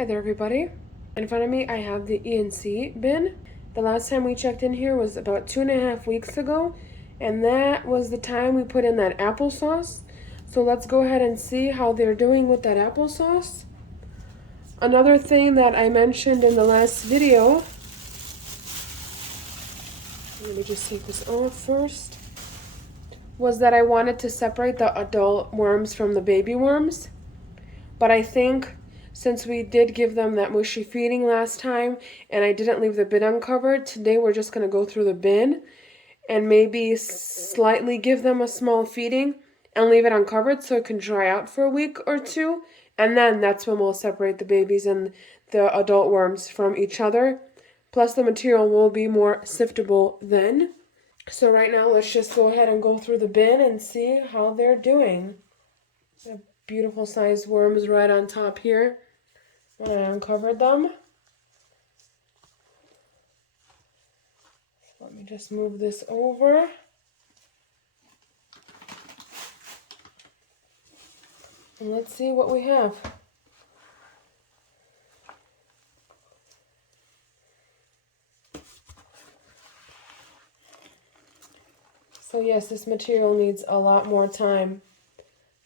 Hi there everybody. In front of me I have the E&C bin. The last time we checked in here was about 2.5 weeks ago, and that was the time we put in that applesauce. So let's go ahead and see how they're doing with that applesauce. Another thing that I mentioned in the last video, let me just take this off first, was that I wanted to separate the adult worms from the baby worms. But I think since we did give them that mushy feeding last time and I didn't leave the bin uncovered, today we're just going to go through the bin and maybe slightly give them a small feeding and leave it uncovered so it can dry out for a week or two. And then that's when we'll separate the babies and the adult worms from each other. Plus the material will be more siftable then. So right now let's just go ahead and go through the bin and see how they're doing. Beautiful sized worms right on top here when I uncovered them. Let me just move this over. And let's see what we have. So yes, this material needs a lot more time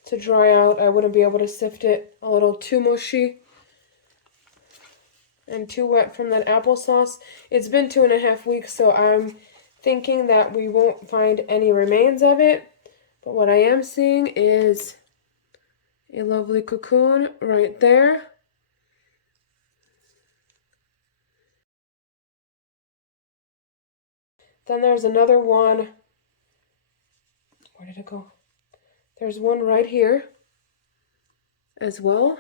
to dry out. I wouldn't be able to sift it a little too mushy and too wet from that applesauce. It's been 2.5 weeks, so I'm thinking that we won't find any remains of it. But what I am seeing is a lovely cocoon right there. Then there's another one. Where did it go? There's one right here as well.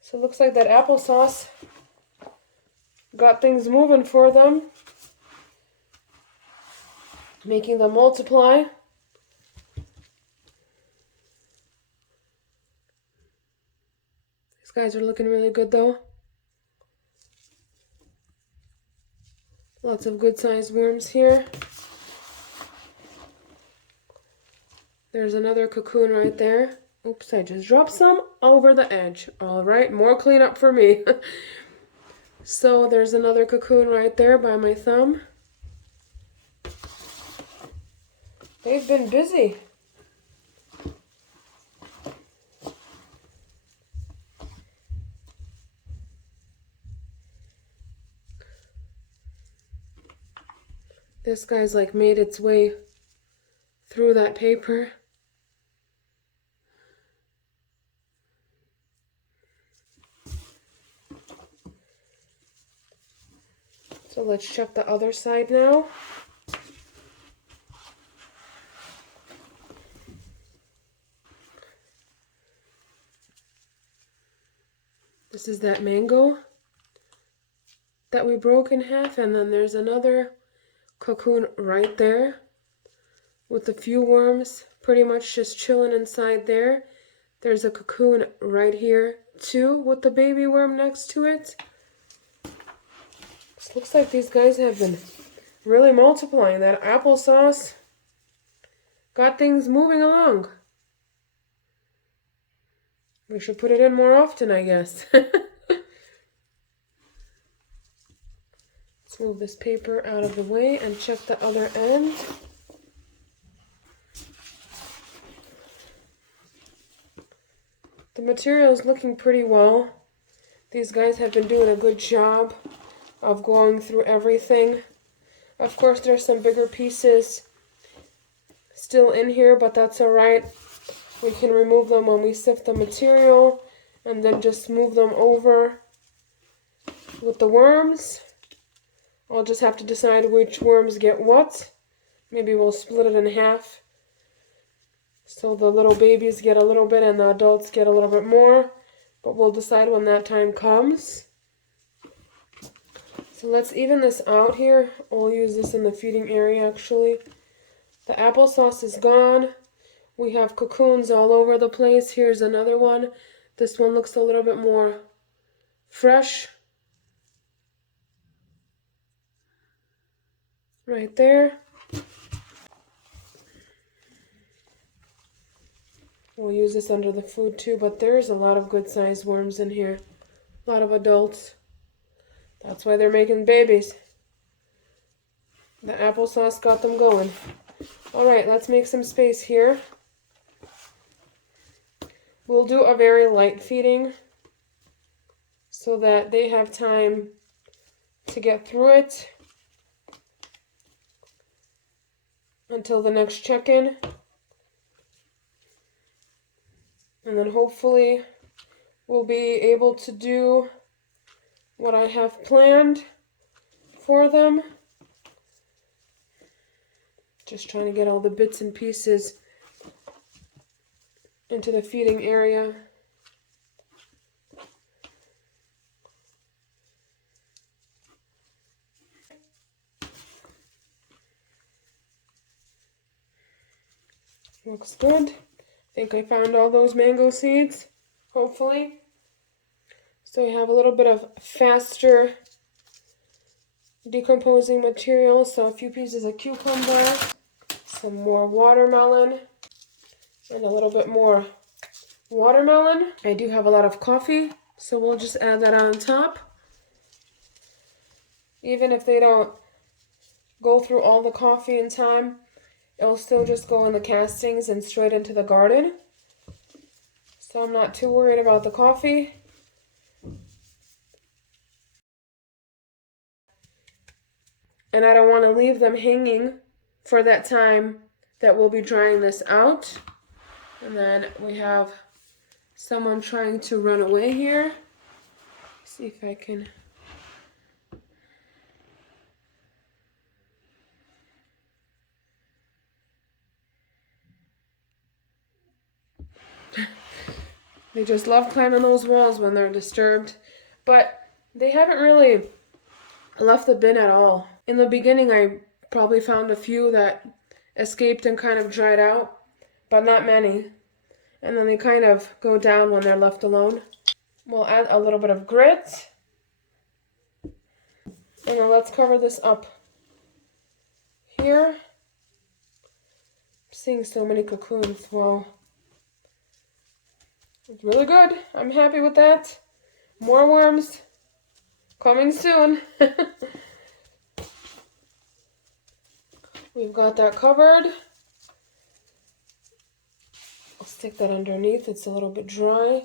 So it looks like that applesauce got things moving for them, making them multiply. These guys are looking really good though. Lots of good sized worms here. There's another cocoon right there. Oops, I just dropped some over the edge. All right, more cleanup for me. So there's another cocoon right there by my thumb. They've been busy. This guy's like made its way through that paper. So let's check the other side now. This is that mango that we broke in half, and then there's another cocoon right there with a few worms pretty much just chilling inside there. There's a cocoon right here too with the baby worm next to it. This looks like these guys have been really multiplying. That applesauce got things moving along. We should put it in more often, I guess. Let's move this paper out of the way and check the other end. The material is looking pretty well. These guys have been doing a good job of going through everything. Of course, there's some bigger pieces still in here, but that's all right. We can remove them when we sift the material and then just move them over with the worms. I'll just have to decide which worms get what. Maybe we'll split it in half so the little babies get a little bit and the adults get a little bit more, but we'll decide when that time comes. So let's even this out here. We'll use this in the feeding area actually. The applesauce is gone. We have cocoons all over the place. Here's another one. This one looks a little bit more fresh. Right there. We'll use this under the food too, but there's a lot of good sized worms in here. A lot of adults. That's why they're making babies. The applesauce got them going. All right, let's make some space here. We'll do a very light feeding so that they have time to get through it until the next check-in. And then hopefully we'll be able to do what I have planned for them. Just trying to get all the bits and pieces into the feeding area. Looks good. I think I found all those mango seeds, hopefully. So we have a little bit of faster decomposing material. So a few pieces of cucumber, some more watermelon, and a little bit more watermelon. I do have a lot of coffee, so we'll just add that on top. Even if they don't go through all the coffee in time, it'll still just go in the castings and straight into the garden. So I'm not too worried about the coffee. And I don't want to leave them hanging for that time that we'll be drying this out. And then we have someone trying to run away here. See if I can. They just love climbing those walls when they're disturbed. But they haven't really left the bin at all. In the beginning, I probably found a few that escaped and kind of dried out, but not many. And then they kind of go down when they're left alone. We'll add a little bit of grit. And then let's cover this up here. I'm seeing so many cocoons. Wow. It's really good. I'm happy with that. More worms coming soon. We've got that covered. I'll stick that underneath. It's a little bit dry.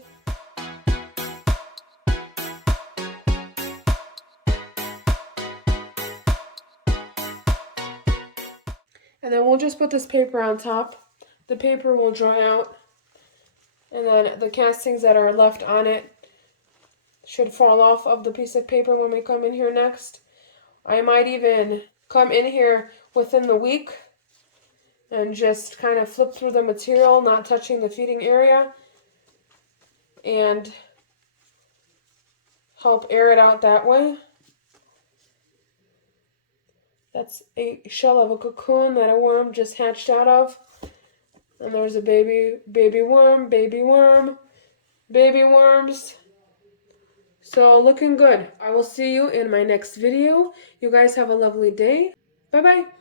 And then we'll just put this paper on top. The paper will dry out. And then the castings that are left on it should fall off of the piece of paper when we come in here next. I might even come in here within the week and just kind of flip through the material, not touching the feeding area, and help air it out that way. That's a shell of a cocoon that a worm just hatched out of. And there's a baby worm, baby worms. So looking good. I will see you in my next video. You guys have a lovely day. Bye-bye.